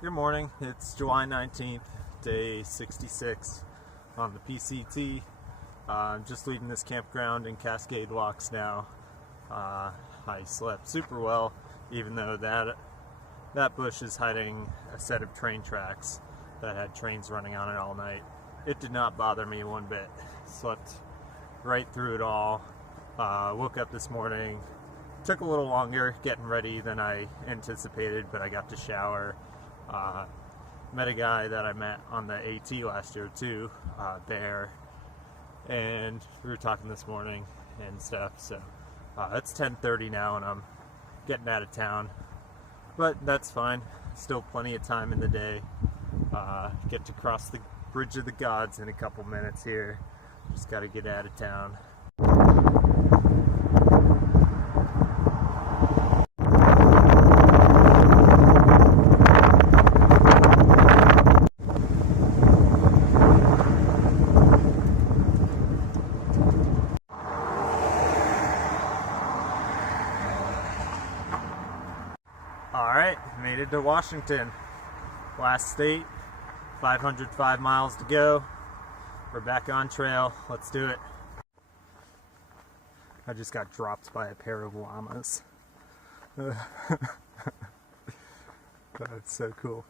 Good morning. It's July 19th, day 66 on the PCT. I'm just leaving this campground in Cascade Locks now. I slept super well, even though that bush is hiding a set of train tracks that had trains running on it all night. It did not bother me one bit. Slept right through it all. Woke up this morning. Took a little longer getting ready than I anticipated, but I got to shower. Met a guy that I met on the AT last year too, there, and we were talking this morning and stuff. So it's 10:30 now and I'm getting out of town, but that's fine. Still plenty of time in the day. Get to cross the Bridge of the Gods in a couple minutes here. Just got to get out of town. Alright, made it to Washington. Last state, 505 miles to go. We're back on trail. Let's do it. I just got dropped by a pair of llamas. That's so cool.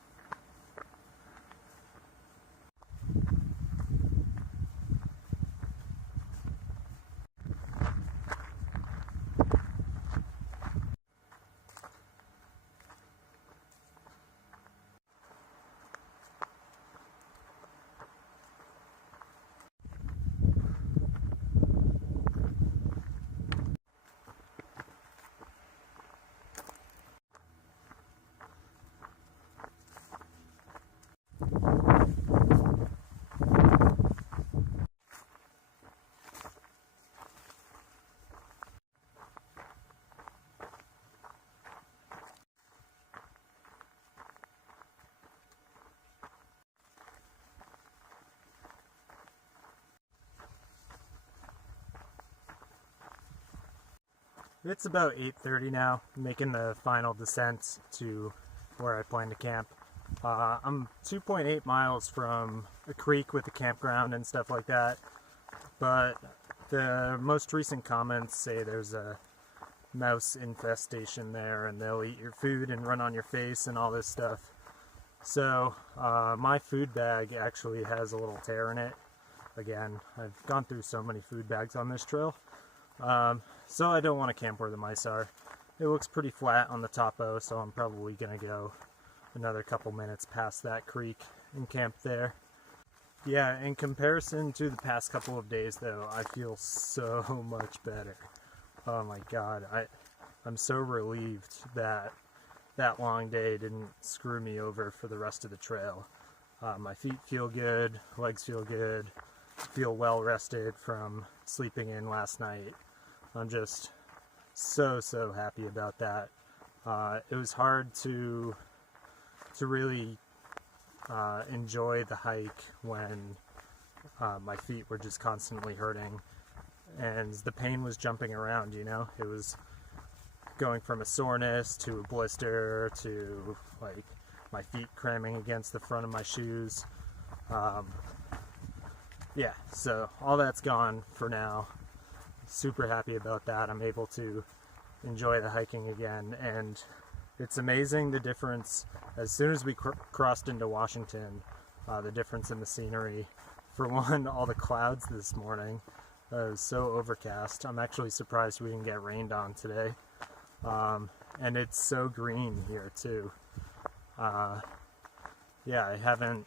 It's about 8:30 now, making the final descent to where I plan to camp. I'm 2.8 miles from a creek with a campground and stuff like that, but the most recent comments say there's a mouse infestation there and they'll eat your food and run on your face and all this stuff. So my food bag actually has a little tear in it. Again, I've gone through so many food bags on this trail. So I don't want to camp where the mice are. It looks pretty flat on the topo, so I'm probably going to go another couple minutes past that creek and camp there. Yeah, in comparison to the past couple of days though, I feel so much better. Oh my god, I'm so relieved that that long day didn't screw me over for the rest of the trail. My feet feel good, legs feel good, feel well rested from sleeping in last night. I'm just so happy about that. It was hard to really enjoy the hike when my feet were just constantly hurting and the pain was jumping around, you know? It was going from a soreness to a blister to like my feet cramming against the front of my shoes. Yeah, so all that's gone for now. Super happy about that. I'm able to enjoy the hiking again, and it's amazing the difference as soon as we crossed into Washington, the difference in the scenery. For one, all the clouds this morning, it was so overcast. I'm actually surprised we didn't get rained on today. And it's so green here too. Yeah, I haven't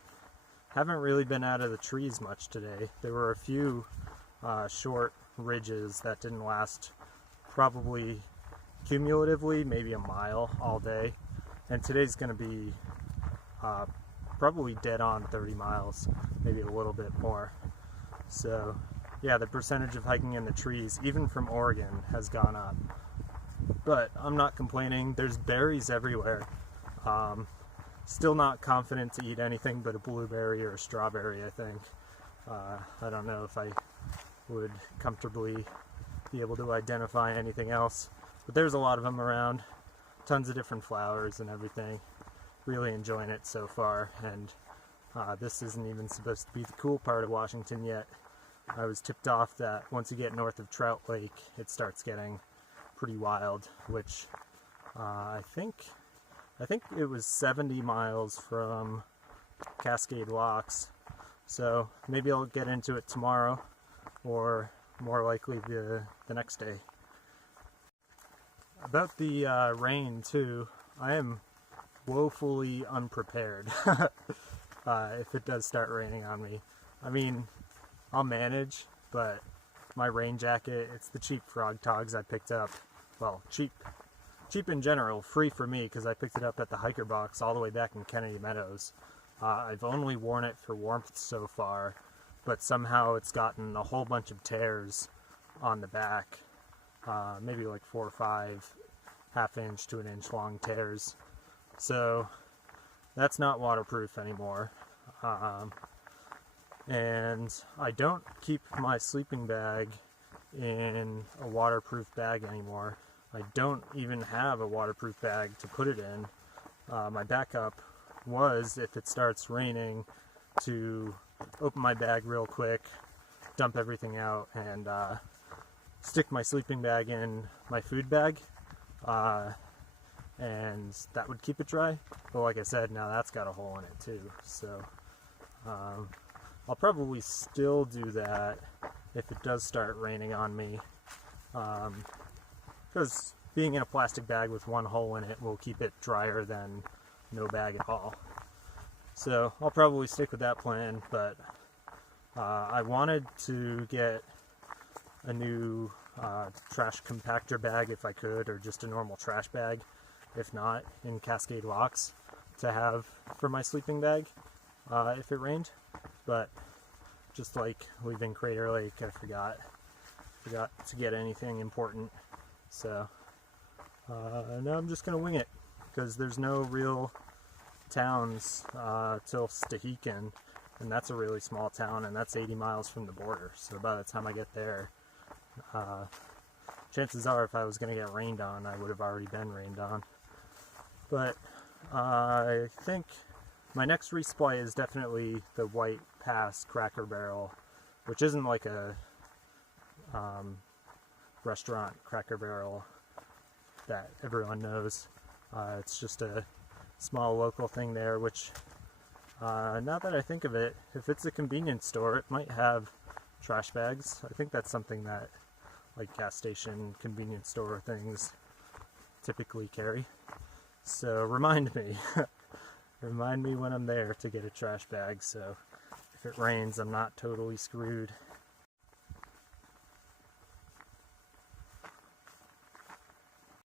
really been out of the trees much today. There were a few short ridges that didn't last, probably cumulatively maybe a mile all day, and today's going to be probably dead on 30 miles, maybe a little bit more. So yeah, the percentage of hiking in the trees, even from Oregon, has gone up, but I'm not complaining. There's berries everywhere. Still not confident to eat anything but a blueberry or a strawberry, I think. I don't know if I would comfortably be able to identify anything else, but there's a lot of them around, tons of different flowers and everything. really enjoying it so far, and this isn't even supposed to be the cool part of Washington yet. I was tipped off that once you get north of Trout Lake, it starts getting pretty wild, which I think it was 70 miles from Cascade Locks, so maybe I'll get into it tomorrow, or more likely the next day. About the rain too, I am woefully unprepared if it does start raining on me. I mean, I'll manage, but my rain jacket, it's the cheap Frog Togs I picked up. Well, cheap in general, free for me because I picked it up at the hiker box all the way back in Kennedy Meadows. I've only worn it for warmth so far, but somehow it's gotten a whole bunch of tears on the back, maybe like 4 or 5 half-inch to an inch long tears. So that's not waterproof anymore. And I don't keep my sleeping bag in a waterproof bag anymore. I don't even have a waterproof bag to put it in. My backup was, if it starts raining, to open my bag real quick, dump everything out, and stick my sleeping bag in my food bag, and that would keep it dry. But like I said, now that's got a hole in it too, so I'll probably still do that if it does start raining on me, because being in a plastic bag with one hole in it will keep it drier than no bag at all. So I'll probably stick with that plan, but I wanted to get a new trash compactor bag if I could, or just a normal trash bag, if not, in Cascade Locks, to have for my sleeping bag if it rained. But just like leaving Crater Lake, I forgot to get anything important. So now I'm just gonna wing it, because there's no real towns till Stehekin, and that's a really small town, and that's 80 miles from the border. So by the time I get there, chances are if I was going to get rained on, I would have already been rained on. But I think my next resupply is definitely the White Pass Cracker Barrel, which isn't like a restaurant Cracker Barrel that everyone knows. It's just a small local thing there, which now that I think of it, if it's a convenience store, it might have trash bags. I think that's something that like gas station convenience store things typically carry. So remind me remind me when I'm there to get a trash bag, so if it rains I'm not totally screwed.